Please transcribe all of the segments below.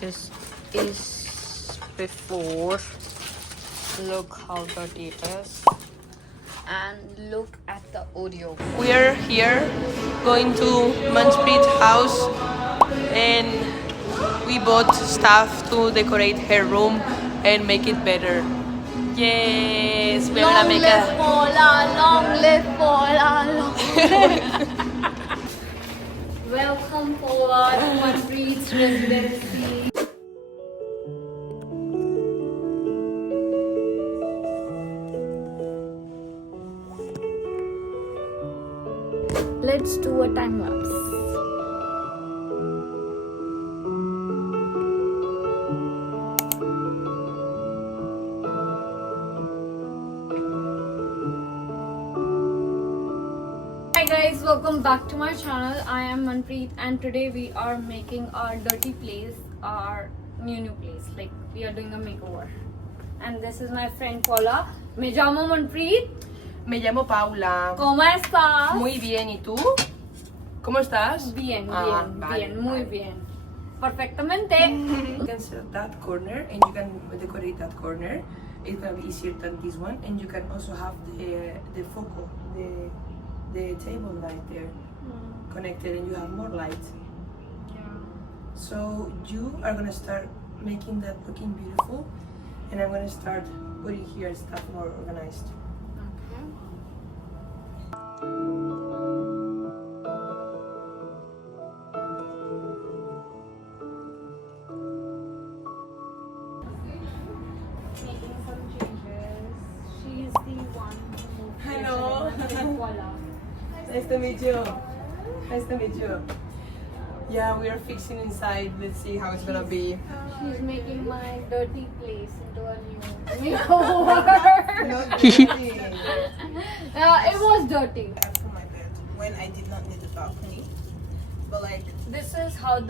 This is before. Look how dirty it is. And look at the audio. We are here going to Manpreet's house and we bought stuff to decorate her room and make it better. Yes, we're gonna make a Paula, long live Paula, long live. Welcome Paula to Manpreet's residency. Let's do a time lapse. Hi guys, welcome back to my channel. I am Manpreet and today we are making our dirty place our new place. Like we are doing a makeover. And this is my friend Paula. Me llamo Manpreet. Me llamo Paula. ¿Cómo estás? Muy bien, ¿y tú? ¿Cómo estás? Bien, Ah, bien, vale, bien, muy vale. bien. Perfectamente. You can set that corner and you can decorate that corner. It's gonna be easier than this one, and you can also have the focal, the table light there connected, and you have more light. So you are gonna start making that looking beautiful, and I'm gonna start putting here stuff more organized. Making some changes. She's the one who Hello. Paula. Nice to meet you. Nice to meet you. Yeah, we are fixing inside. Let's see how it's gonna be. She's making my dirty place into a new makeover. Not dirty. It was dirty. For my bed when I did not need a balcony, but like This is how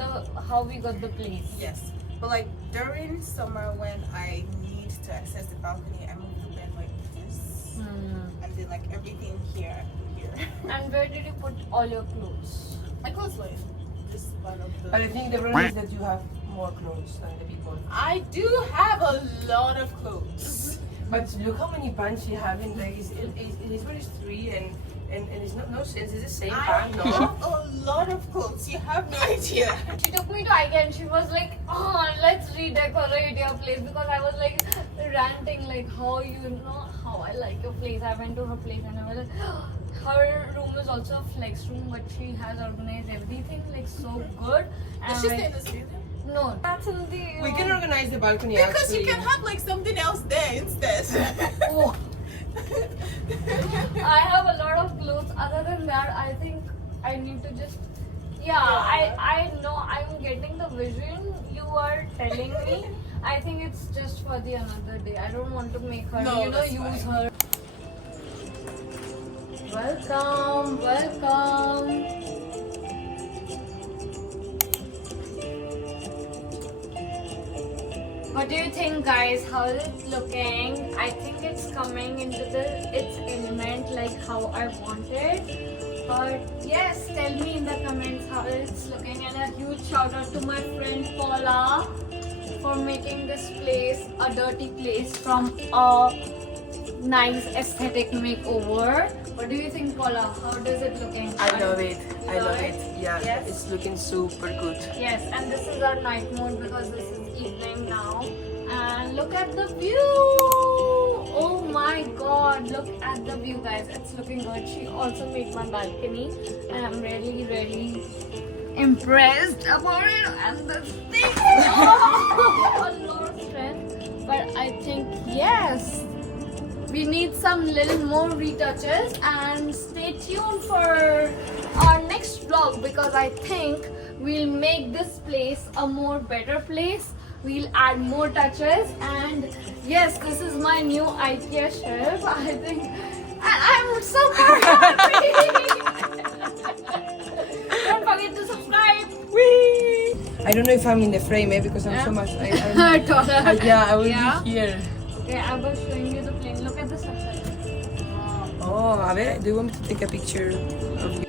we got the place. yes, but like during summer when I need to access the balcony, I move the bed like this, and then like everything here. And where did you put all your clothes? My clothes were in this part of the. But I think the problem is that you have more clothes than the people. I do have a lot of clothes. But look how many pants you have in there. It is very three and it's not no sense. It's the same I pant, no? have a lot of clothes. You have no idea. She took me to IKEA and she was like, oh, let's redecorate your place, because I was like ranting like how how I like your place. I went to her place and I was like, her room is also a flex room, but she has organized everything like so good. And Let's just stay in the studio. no, that's in the We can organize the balcony Because actually. you can have like something else there instead. Oh. I have a lot of clothes. Other than that, I think I need to just I know I'm getting the vision you are telling me. I think it's just for the another day. I don't want to make her No, that's use fine. her. Welcome. What do you think, guys? How is it looking? I think it's coming into its element like how I wanted. But yes, tell me in the comments how it's looking. And a huge shout out to my friend Paula for making this place a dirty place from a nice aesthetic makeover. What do you think, Paula? How does it looking? I love it. I Love love it? it. Yeah, Yes. it's looking super good. Yes, and this is our night mode because this is evening now. And look at the view! Oh my god, look at the view, guys. It's looking good. She also made my balcony and I'm really, really impressed about it. And the thing, oh, a lot of strength. But I think, yes, we need some little more retouches, and stay tuned for our next vlog because I think we'll make this place a more better place. We'll add more touches, and yes, this is my new IKEA shelf. I think, and I'm super happy. Don't forget to subscribe. Whee! I don't know if I'm in the frame, because I'm so much. Taller. Yeah, I will Yeah. be here. Okay, I was showing you the plane. Look at the sunset. Oh, a ver, do you want me to take a picture of you?